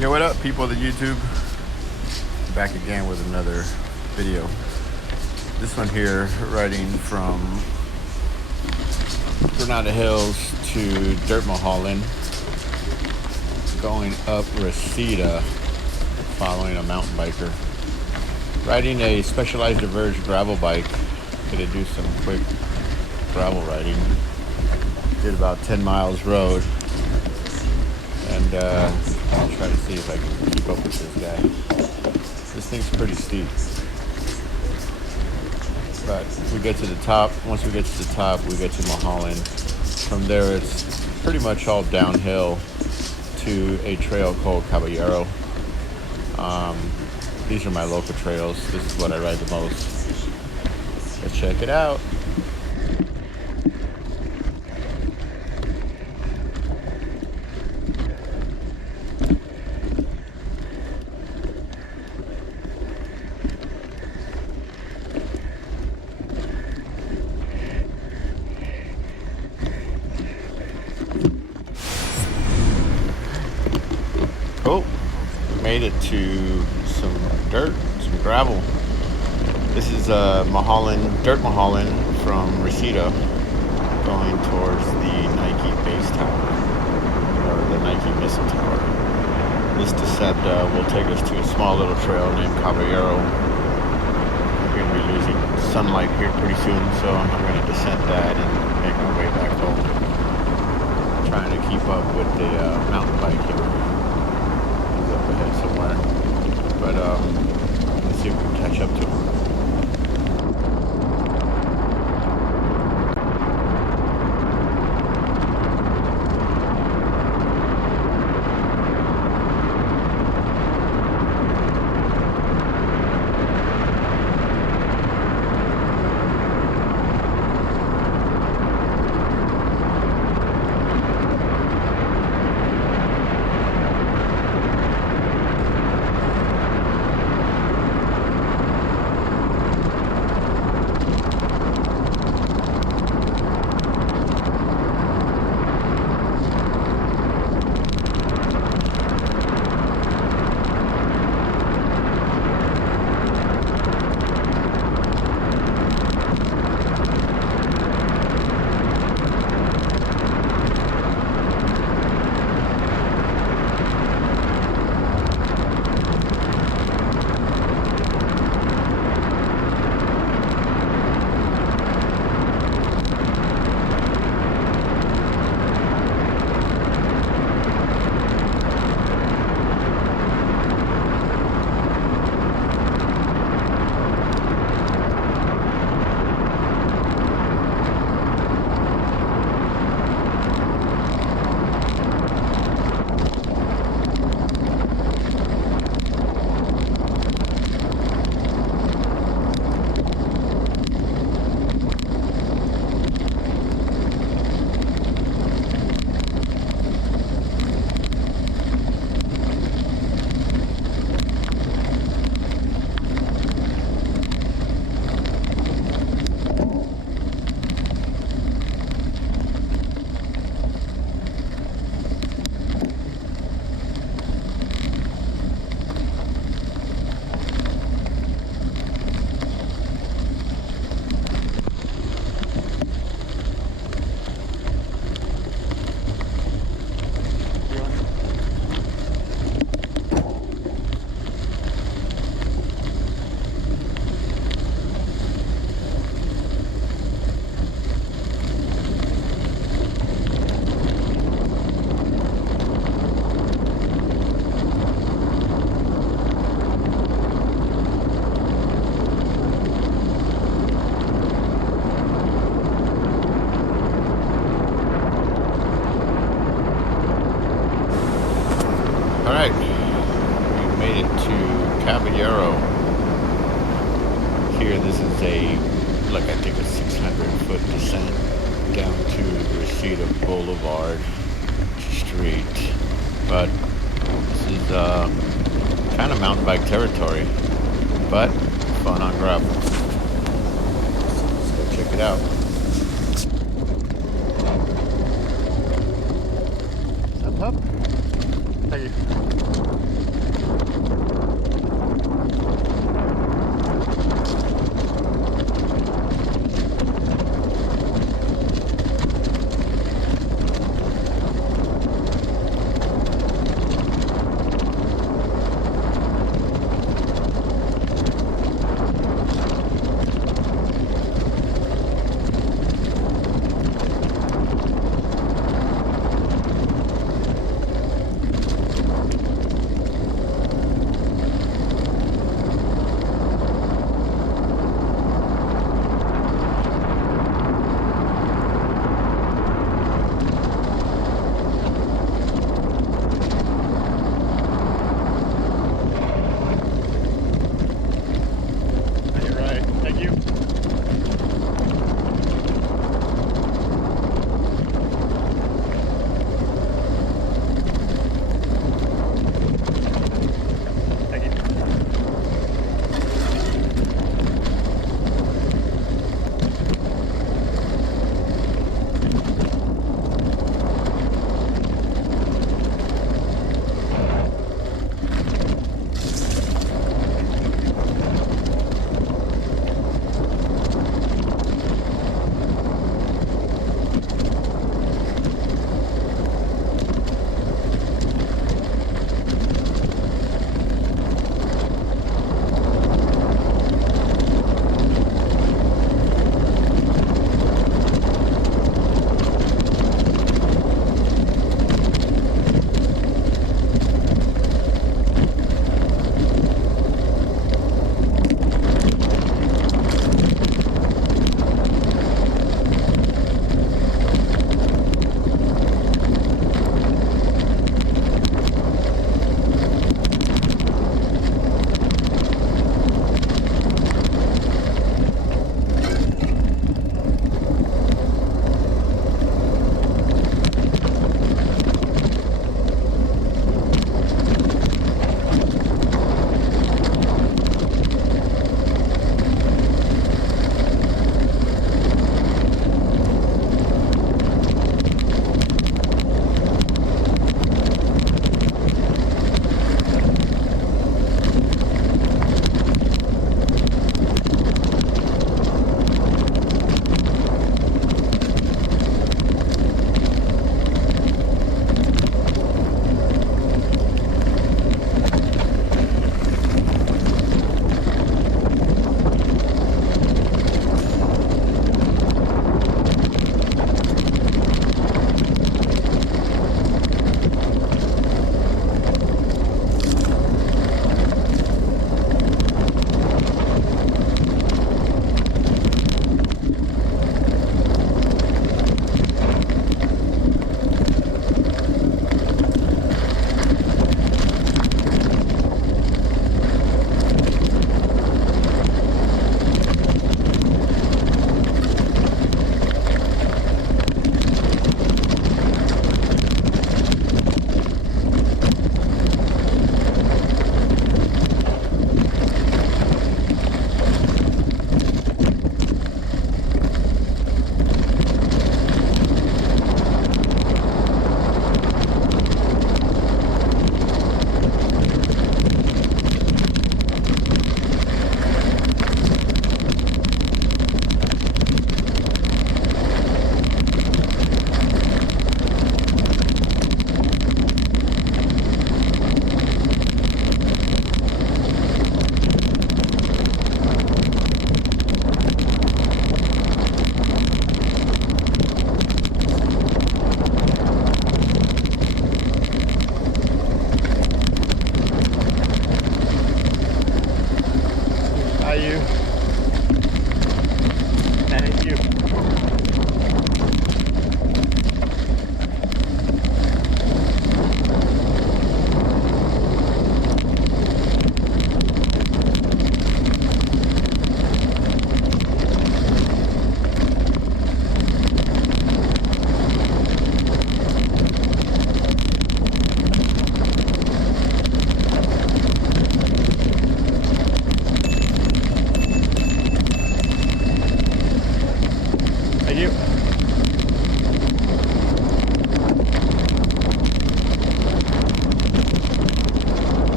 Yo, what up, people of the YouTube? Back again with another video. This one here, riding from Granada Hills to Dirt Mulholland, going up Reseda, following a mountain biker. Riding a Specialized Diverge gravel bike. Gonna do some quick gravel riding. Did about 10 miles road. And I'll try to see if I can keep up with this guy. This thing's pretty steep. But we get to the top. Once we get to the top, we get to Mulholland. From there, it's pretty much all downhill to a trail called Caballero. These are my local trails. This is what I ride the most. Let's check it out. Cool. Made it to some dirt, some gravel. This is Mulholland, Dirt Mulholland from Reseda, going towards the Nike base tower, or the Nike missile tower. This descent will take us to a small little trail named Caballero. We're going to be losing sunlight here pretty soon, so I'm going to descend that and make my way back home. Trying to keep up with the mountain bike here. He's up ahead somewhere. But let's see if we can catch up to him. Alright, we made it to Caballero. Here, this is I think a 600-foot descent down to Reseda Boulevard Street. But this is kind of mountain bike territory, but fun on gravel. Let's go check it out. Up. Thank you.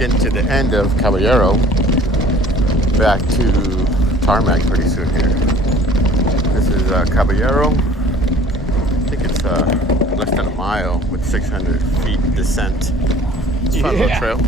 getting to the end of Caballero. Back to tarmac pretty soon here. This is Caballero. I think it's less than a mile with 600 feet descent. It's a fun little trail.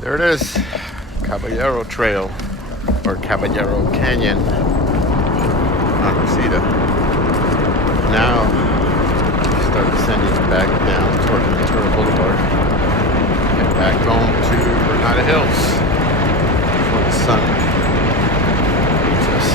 There it is, Caballero Trail, or Caballero Canyon on Reseda. Now, start descending back down toward Ventura Boulevard. Get back home to Granada Hills before the sun beats us.